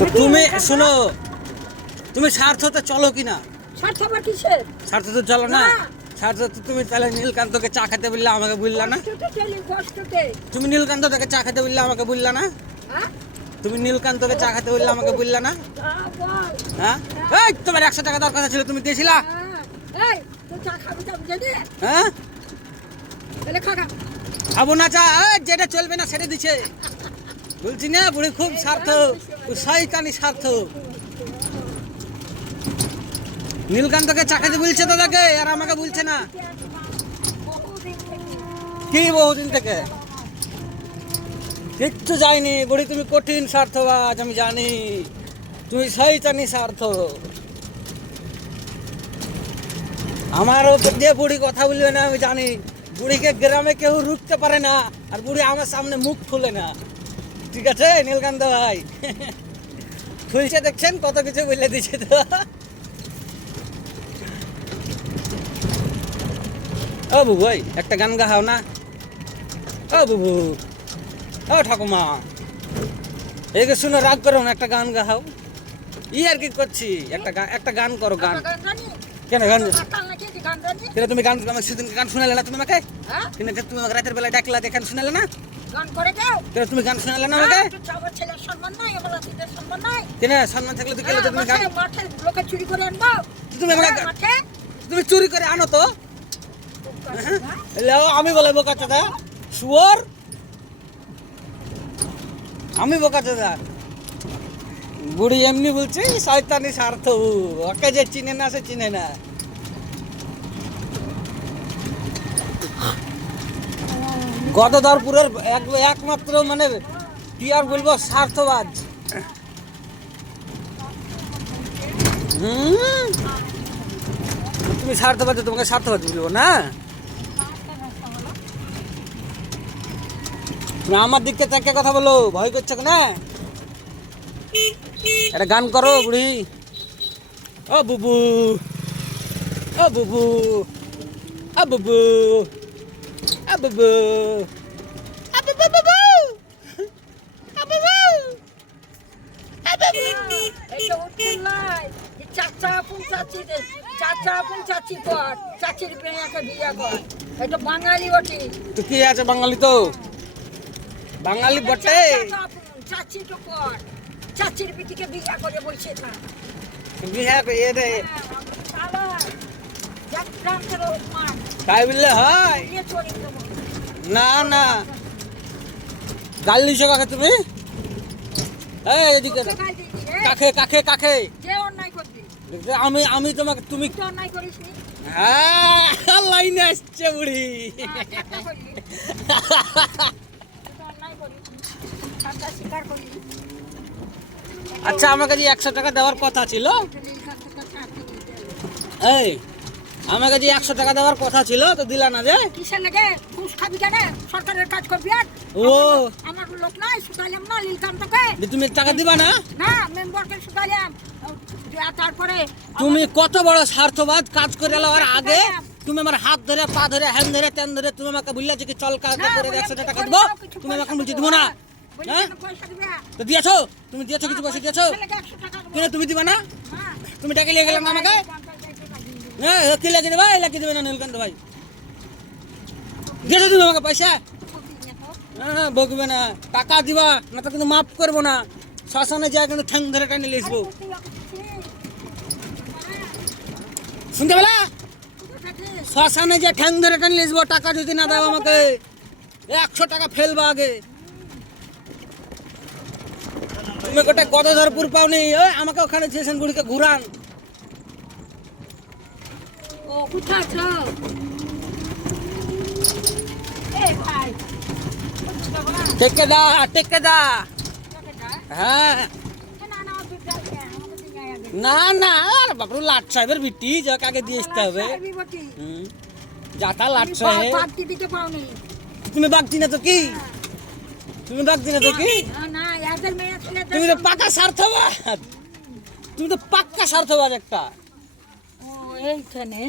তো তুমি শোনো, তুমি স্বার্থতে চলো কিনা? স্বার্থ আবার কিসের? স্বার্থতে চলো না? স্বার্থতে তুমি তাহলে নীলকান্তকে চা খেতে বললে আমাকে বললা না? তুমি নীলকান্তকে চা খেতে বললে আমাকে বললা না? তুমি নীলকান্তকে চা খেতে বললে আমাকে বললা না? হ্যাঁ, এই তোমার 100 টাকা দেওয়ার কথা ছিল, তুমি দিয়েছিলা? হ্যাঁ, খাবো না চা, যেটা চলবে না সেটা দিচ্ছে। বলছি না বুড়ি খুব স্বার্থ, শয়তানি স্বার্থ। নীলকান্তকে চা খেতে বলছে দাদাকে, আর আমাকে বলছে না। কি বহুদিন থেকে? কিচ্ছু যায়নি বুড়ি, তুমি কঠিন স্বার্থবাজ, আমি জানি। তুমি শয়তানি স্বার্থ। আমার ওপর দিয়ে বুড়ি কথা বলবে না, আমি জানি। বুড়িকে গ্রামে কেউ রুখতে পারে না, আর বুড়ি আমার সামনে মুখ খুলে না। ঠিক আছে নীলকান্ত ভাই, খুলছে দেখছেন, কত কিছু বলে দিচ্ছে তো। ও বুবু ভাই, একটা গান গাও না। ও বুবু, ও ঠাকুমা, একে শুনে রাগ করো না, একটা গান গাও। আর কি করছি, একটা গান করো। গান কেন? গান কেন? তুমি গান সেদিন গান শোনালে না? তুমি আমাকে কেন? তুমি আমাকে রাতের বেলায় ডাকলা, দেখান শোনালে না? কেন তুমি গান শোনালে না আমাকে? কেন সম্মান থাকলে তুই কেলে তুমি গান চুরি করে আনবো? তুমি আমাকে তুমি চুরি করে আনো তো? আমি বলে বোকা চাদা শুয়োর, আমি বোকা চাদা? বুড়ি এমনি বলছে শয়তানি স্বার্থ, ওকে যে চিনে না সে চিনে না। গদধরপুরের একমাত্র মানে কি আর বলবো, স্বার্থবাজ। তুমি স্বার্থবাজ, তোমাকে স্বার্থবাজ বলবো না? তুমি আমার দিককে তাকে কথা বলো, ভয় করছো না? একটা গান করো বুড়ি। ও বুবু, ও বুবু, ও বুবু, ও বুবু, ও বুবু, বুবু, ও বুবু, ও বুবু। চাচির বিয়া কর, এটা বাঙালি বটে। তো কি আছে, বাঙালি তো বাঙালি বটে। চাচি তো কর, চাচির বিটিকে বিয়া করে বলছে না। বিয়া তাই বললে হয়? না না, গাল দিছো কাকে তুমি? এদিকে কাকে কাকে কাকে? আমি তোমাকে, তুমি হ্যাঁ লাইনে আসছে বুড়ি। আচ্ছা, আমাকে যে 100 টাকা দেওয়ার কথা ছিল, এই আমাকে যে 100 টাকা দেওয়ার কথা ছিল তো দিলা না যে? কিসের লাগে? ঘুষ খাবি কেন? সরকারের কাজ করবি আর? ও আমার লোক নাই, সুতাইলাম না নীলকান্তকে। তুমি টাকা দিবা না? না, মেম্বারকে সুতাইলাম। তারপরে তুমি কত বড় স্বার্থবাদ, কাজ করে নেওয়ার আগে তুমি আমার হাত ধরে, পা ধরে, হ্যান ধরে, তেন ধরে তুমি আমাকে বললে যে কি চল কাজ করে 100 টাকা দেবো, তুমি আমাকে বলছি দেবো না? হ্যাঁ, তো দিয়েছো? তুমি দিয়েছো, কিছু পয়সা দিয়েছো? কেন তুমি দিবা না? তুমি টাকা নিয়ে গেলাম না আমাকে? হ্যাঁ, কি লাগিয়ে দেবা? এই লাগিয়ে দেবে না নীলকান্ত ভাই? দিয়েছো তুমি আমাকে পয়সা? হ্যাঁ, বকবে না, টাকা দিবা না তো কিন্তু মাফ করবো না। শ্মশানে যা কিন্তু ঠ্যাং ধরে টানে লিখবো, শুনতে পেলা? শ্মশানে যে ঠ্যাং ধরে টানে লিখবো, টাকা যদি না দাও আমাকে 100 টাকা ফেলবা আগে। তুমি গোটা গদধরপুর পাওনি, আমাকে ওখানে স্টেশন গুড়িকে ঘুরান। ও কোথায় আছো? এই ভাই, টেকে দা, টেকে দা। হ্যাঁ, না না, আর বাবু লাট সাহেবের বিটি, যাকে আগে দিয়ে আসতে হবে। যাতা লাট সাহেব। তুমি বাগছি না তো কি? তুমি বাগছি না তো কি? তুমি তো পাকা স্বার্থবাদ, তুমি তো পাক্কা স্বার্থবাদ একটা। এইখানে